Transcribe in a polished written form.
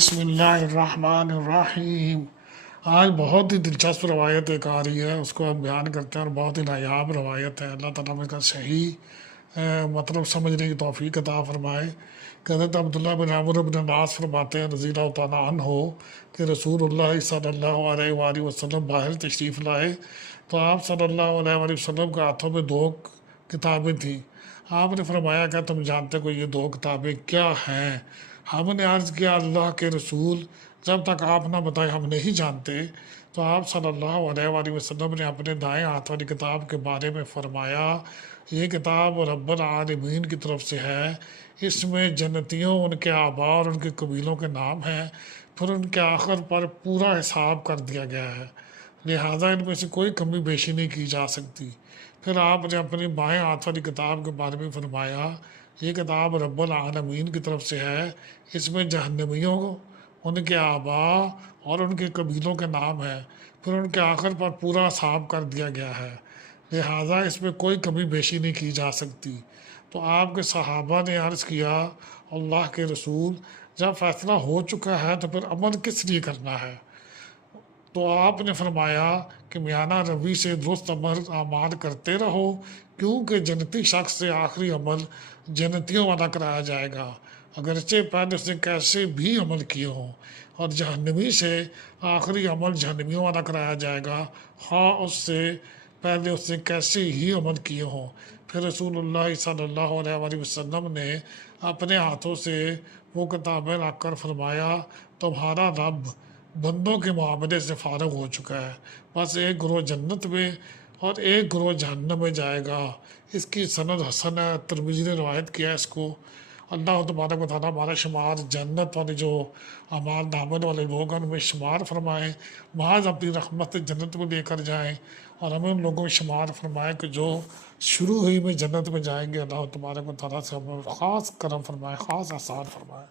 بسم اللہ الرحمن الرحیم۔ آج بہت ہی دلچسپ روایت ایک آ رہی ہے، اس کو ہم بیان کرتے ہیں، اور بہت ہی نایاب روایت ہے۔ اللہ تعالیٰ میں کا صحیح مطلب سمجھنے کی توفیق عطا فرمائے کہ حضرت عبداللہ بن عمرو بن العاص فرماتے ہیں رضی اللہ تعالیٰ عنہ کہ رسول اللہ صلی اللہ علیہ وآلہ وسلم باہر تشریف لائے تو آپ صلی اللہ علیہ وآلہ وسلم کے ہاتھوں میں دو کتابیں تھیں۔ آپ نے فرمایا کہ تم جانتے ہو یہ دو کتابیں کیا ہیں؟ ہم نے عرض کیا اللہ کے رسول، جب تک آپ نہ بتائے ہم نہیں جانتے۔ تو آپ صلی اللہ علیہ وآلہ وسلم نے اپنے دائیں ہاتھ والی کتاب کے بارے میں فرمایا یہ کتاب رب العالمین کی طرف سے ہے، اس میں جنتیوں، ان کے آباء اور ان کے قبیلوں کے نام ہیں، پھر ان کے آخر پر پورا حساب کر دیا گیا ہے، لہٰذا ان میں سے کوئی کمی بیشی نہیں کی جا سکتی۔ پھر آپ نے اپنی بائیں ہاتھ والی کتاب کے بارے میں فرمایا یہ کتاب رب العالمین کی طرف سے ہے، اس میں جہنمیوں، ان کے آباء اور ان کے قبیلوں کے نام ہیں، پھر ان کے آخر پر پورا حساب کر دیا گیا ہے، لہٰذا اس میں کوئی کمی بیشی نہیں کی جا سکتی۔ تو آپ کے صحابہ نے عرض کیا اللہ کے رسول، جب فیصلہ ہو چکا ہے تو پھر عمل کس لیے کرنا ہے؟ تو آپ نے فرمایا کہ میانہ روی سے درست اعمال کرتے رہو، کیونکہ جنتی شخص سے آخری عمل جنتیوں والا کرایا جائے گا، اگرچہ پہلے اس نے کیسے بھی عمل کیے ہوں، اور جہنمی سے آخری عمل جہنمیوں والا کرایا جائے گا، خواہ اس سے پہلے اس نے کیسے ہی عمل کیے ہوں۔ پھر رسول اللہ صلی اللہ علیہ وآلہ وسلم نے اپنے ہاتھوں سے وہ کتابیں رکھ کر فرمایا تمہارا رب بندوں کے معاملے سے فارغ ہو چکا ہے، بس ایک گروہ جنت میں اور ایک گروہ جہنم میں جائے گا۔ اس کی سند حسن ہے، ترمذی نے روایت کیا ہے اس کو۔ اللہ تبارک و تعالیٰ ہمارا شمار جنت والے جو اعمال نامے والے لوگ ہیں ان میں شمار فرمائیں، محض اپنی رحمت سے جنت میں لے کر جائیں، اور ہمیں ان لوگوں میں شمار فرمائیں کہ جو شروع ہی میں جنت میں جائیں گے۔ اللہ تبارک و تعالیٰ سے ہمیں خاص کرم فرمائے، خاص احسان فرمائے۔